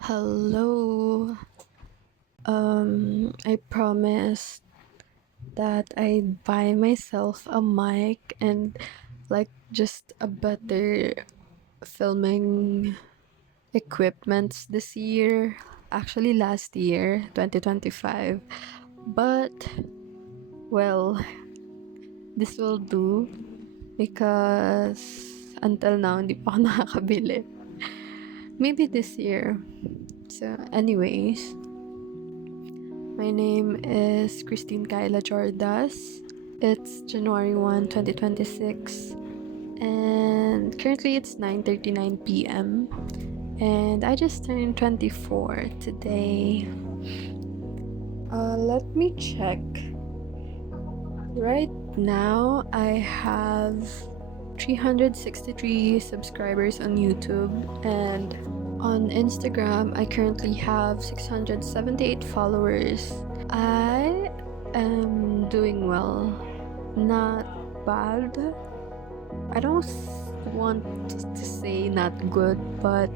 Hello. I promised that I'd buy myself a mic and just a better filming equipment this year. Actually, last year, 2025. But, well, this will do because until now, hindi pa ako nakakabili. Maybe this year. So, anyways, my name is Christine Kyla Jordas. It's January 1, 2026, and currently it's 9:39 p.m. and I just turned 24 today. Let me check. Right now I have 363 subscribers on YouTube, and on Instagram I currently have 678 followers. I am doing well. Not bad. I don't want to say not good, but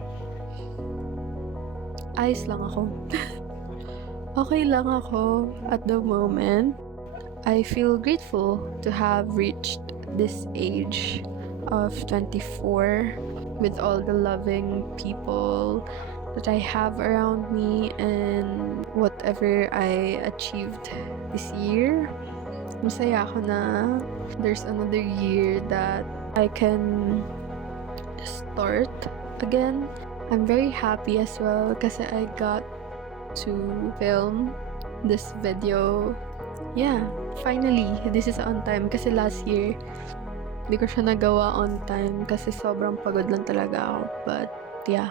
ayos lang ako. Okay lang ako at the moment. I feel grateful to have reached this age of 24 with all the loving people that I have around me and whatever I achieved this year. Masaya ako na there's another year that I can start again. I'm very happy as well kasi I got to film this video. Yeah, finally, this is on time kasi last year hindi ko siya nagawa on time kasi sobrang pagod lang talaga ako. But yeah,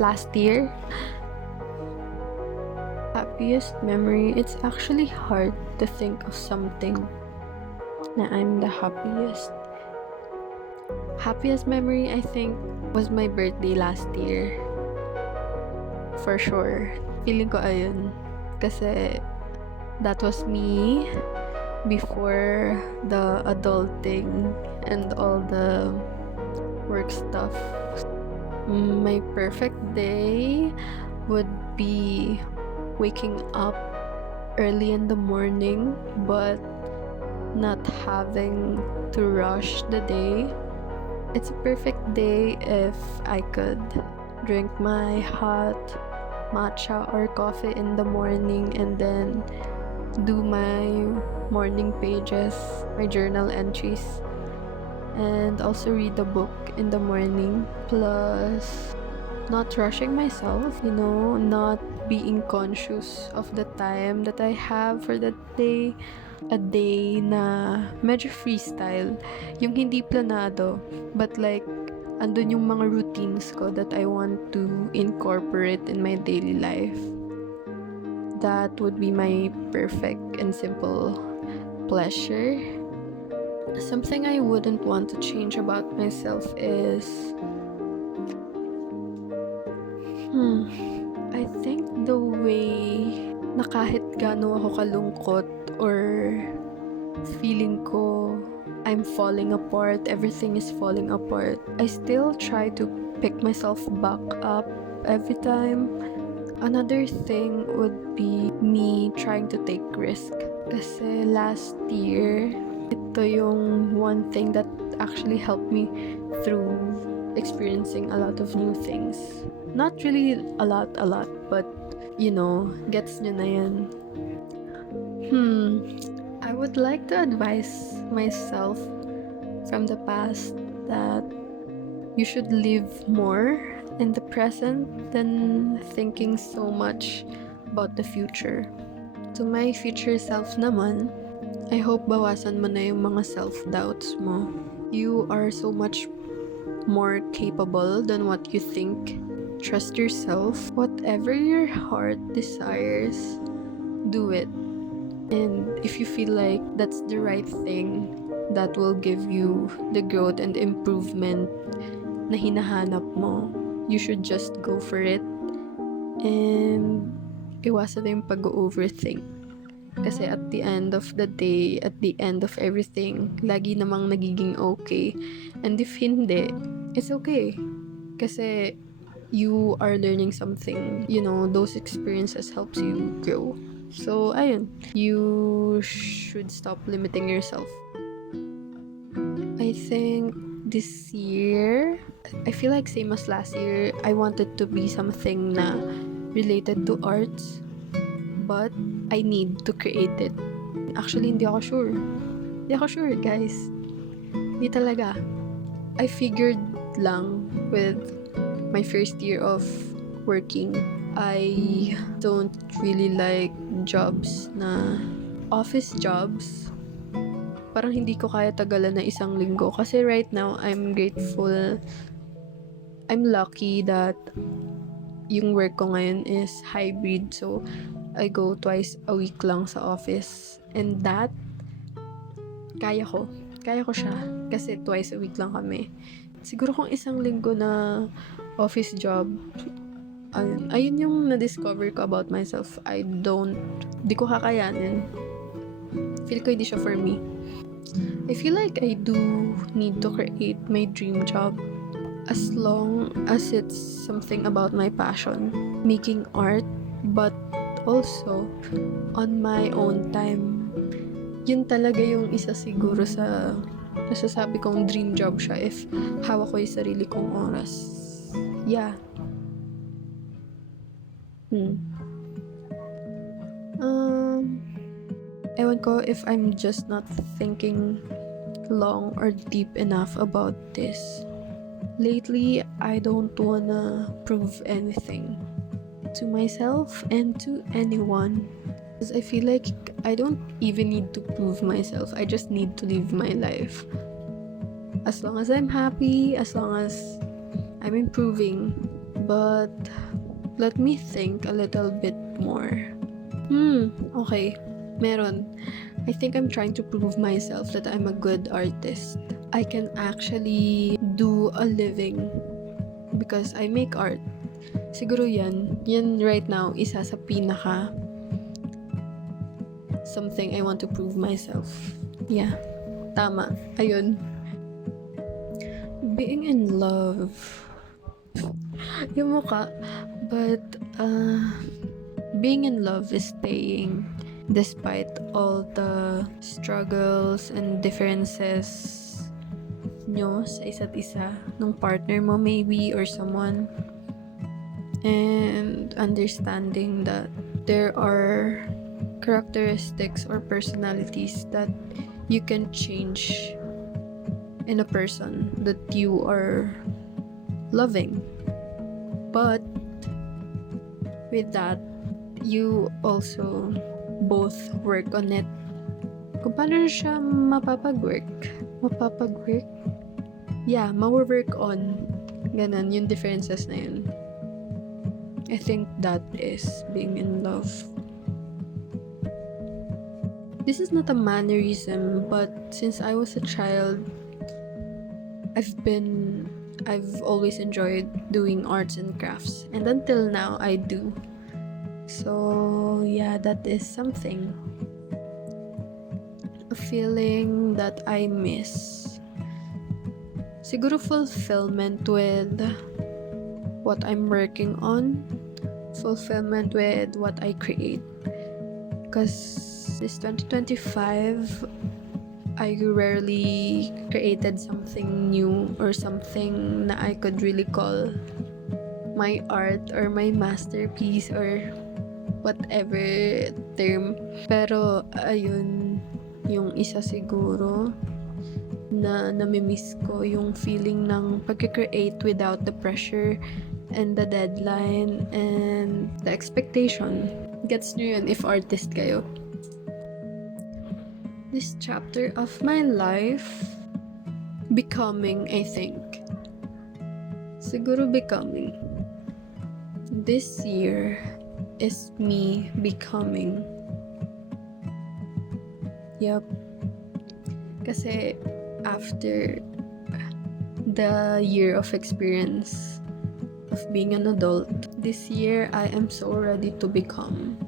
last year, happiest memory, it's actually hard to think of something na I'm the happiest. Happiest memory, I think, was my birthday last year. For sure. Feeling ko ayun. Kasi that was me before the adulting and all the work stuff. My perfect day would be waking up early in the morning but not having to rush the day. It's a perfect day if I could drink my hot matcha or coffee in the morning and then do my morning pages, my journal entries, and also read a book in the morning. Plus, not rushing myself, not being conscious of the time that I have for that day. A day na medyo freestyle, yung hindi planado, but andun yung mga routines ko that I want to incorporate in my daily life. That would be my perfect and simple pleasure. Something I wouldn't want to change about myself is I think the way na kahit gaano ako kalungkot or feeling ko I'm falling apart, everything is falling apart, I still try to pick myself back up every time. Another thing would be me trying to take risk. Kasi last year, ito yung one thing that actually helped me through experiencing a lot of new things. Not really a lot, but gets nyo na yan. I would like to advise myself from the past that you should live more in the present than thinking so much about the future. To my future self naman, I hope bawasan mo na yung mga self-doubts mo. You are so much more capable than what you think. Trust yourself. Whatever your heart desires, do it. And if you feel like that's the right thing, that will give you the growth and improvement na hinahanap mo, you should just go for it. And iwasan na yung pag-overthink. Kasi at the end of the day, at the end of everything, lagi namang nagiging okay. And if hindi, it's okay. Kasi you are learning something, those experiences helps you grow. So, ayun. You should stop limiting yourself. I think this year, I feel like same as last year, I wanted to be something na related to arts, but I need to create it. Actually, hindi ako sure. Hindi ako sure, guys. Hindi talaga. I figured lang with my first year of working, I don't really like jobs na office jobs. Parang hindi ko kaya tagalan na isang linggo. Kasi right now, I'm grateful. I'm lucky that yung work ko ngayon is hybrid. So, I go twice a week lang sa office. And that, kaya ko. Kaya ko siya. Kasi twice a week lang kami. Siguro kung isang linggo na office job, ayun yung na-discover ko about myself. Di ko kakayanin. Feel ko hindi siya for me. I feel like I do need to create my dream job as long as it's something about my passion. Making art, but also on my own time. Yun talaga yung isa siguro sa nasasabi kong dream job siya if hawak ko yung sarili kong oras. Yeah. Ewan ko if I'm just not thinking long or deep enough about this. Lately, I don't wanna prove anything to myself and to anyone. Because I feel like I don't even need to prove myself. I just need to live my life. As long as I'm happy, as long as I'm improving. But let me think a little bit more. Okay. Meron. I think I'm trying to prove myself that I'm a good artist. I can actually do a living because I make art. Siguro yan right now, isa sa pinaka something I want to prove myself. Yeah. Tama. Ayun. Being in love. Yung mukha. But, being in love is staying despite all the struggles and differences nyo sa isa't isa nung partner mo maybe or someone, and understanding that there are characteristics or personalities that you can change in a person that you are loving, but with that you also both work on it. Kung paano siya mapapag-work? Yeah, ma-work on. Ganon, yung differences na yun. I think that is being in love. This is not a mannerism, but since I was a child, I've always enjoyed doing arts and crafts. And until now, I do. So, yeah, that is something. A feeling that I miss. Siguro fulfillment with what I'm working on. Fulfillment with what I create. Because this 2025, I rarely created something new or something na I could really call my art or my masterpiece or whatever term. Pero, ayun, yung isa siguro na namimiss ko, yung feeling ng pag-create without the pressure and the deadline and the expectation. Gets nyo yun if artist kayo. This chapter of my life, becoming, I think. Siguro becoming. This year is me becoming. Yup. Kasi after the year of experience of being an adult, this year I am so ready to become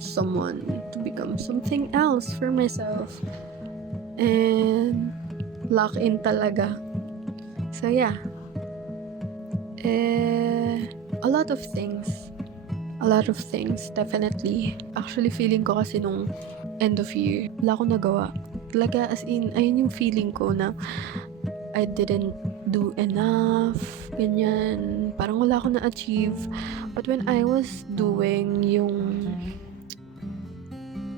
someone, to become something else for myself. And lock in talaga. So yeah. A lot of things. A lot of things, definitely. Actually, feeling ko kasi nung end of year, wala akong nagawa. Talaga, as in, ayun yung feeling ko na I didn't do enough, ganyan. Parang wala akong na-achieve. But when I was doing yung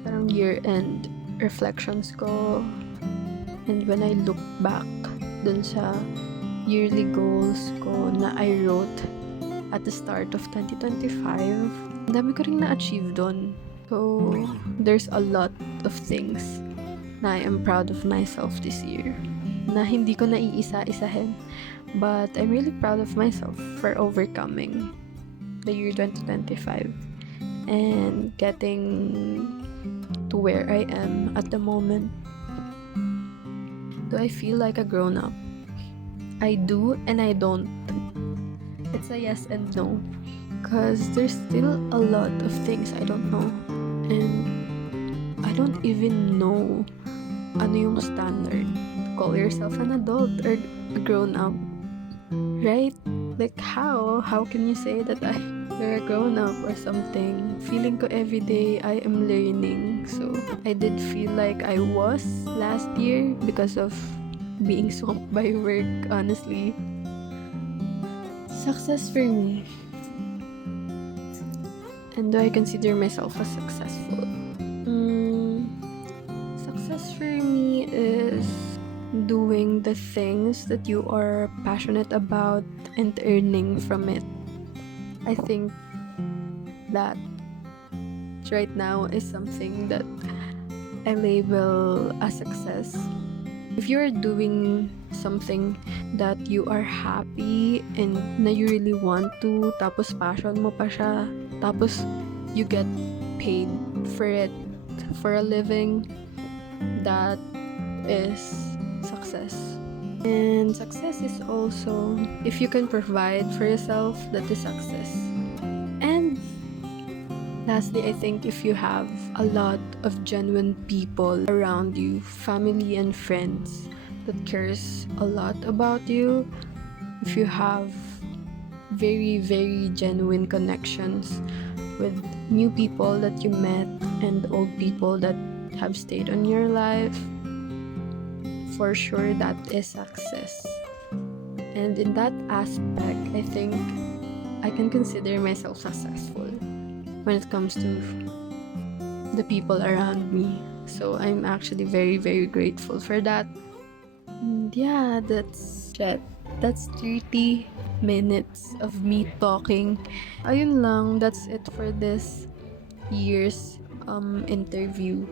parang year-end reflections ko, and when I look back dun sa yearly goals ko na I wrote at the start of 2025, ang dami ko rin na-achieve dun. So, there's a lot of things na I am proud of myself this year na hindi ko naiisa-isahin. But I'm really proud of myself for overcoming the year 2025 and getting to where I am at the moment. Do I feel like a grown-up? I do and I don't. It's a yes and no. Because there's still a lot of things I don't know. And I don't even know ano yung standard. Call yourself an adult or a grown-up. Right? Like how? How can you say that you're a grown-up or something? Feeling ko everyday I am learning. So I did feel like I was last year because of being swamped by work, honestly. Success for me. And do I consider myself as successful? Success for me is doing the things that you are passionate about and earning from it. I think that right now is something that I label as success. If you're doing something that you are happy and na you really want to, tapos passion mo pa siya, tapos you get paid for it for a living, that is success. And success is also if you can provide for yourself, that is success. And lastly, I think if you have a lot of genuine people around you, family and friends that cares a lot about you, if you have very, very genuine connections with new people that you met and old people that have stayed on your life, for sure that is success. And in that aspect, I think I can consider myself successful when it comes to the people around me. So I'm actually very, very grateful for that. And yeah, that's 30 minutes of me talking. Ayun lang, that's it for this year's interview.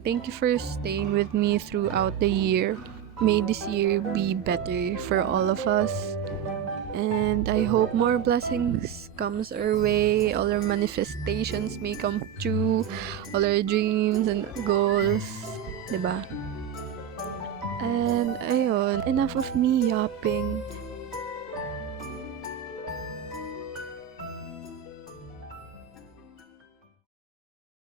Thank you for staying with me throughout the year. May this year be better for all of us. And I hope more blessings comes our way. All our manifestations may come true. All our dreams and goals. Diba? And ayun, enough of me yapping.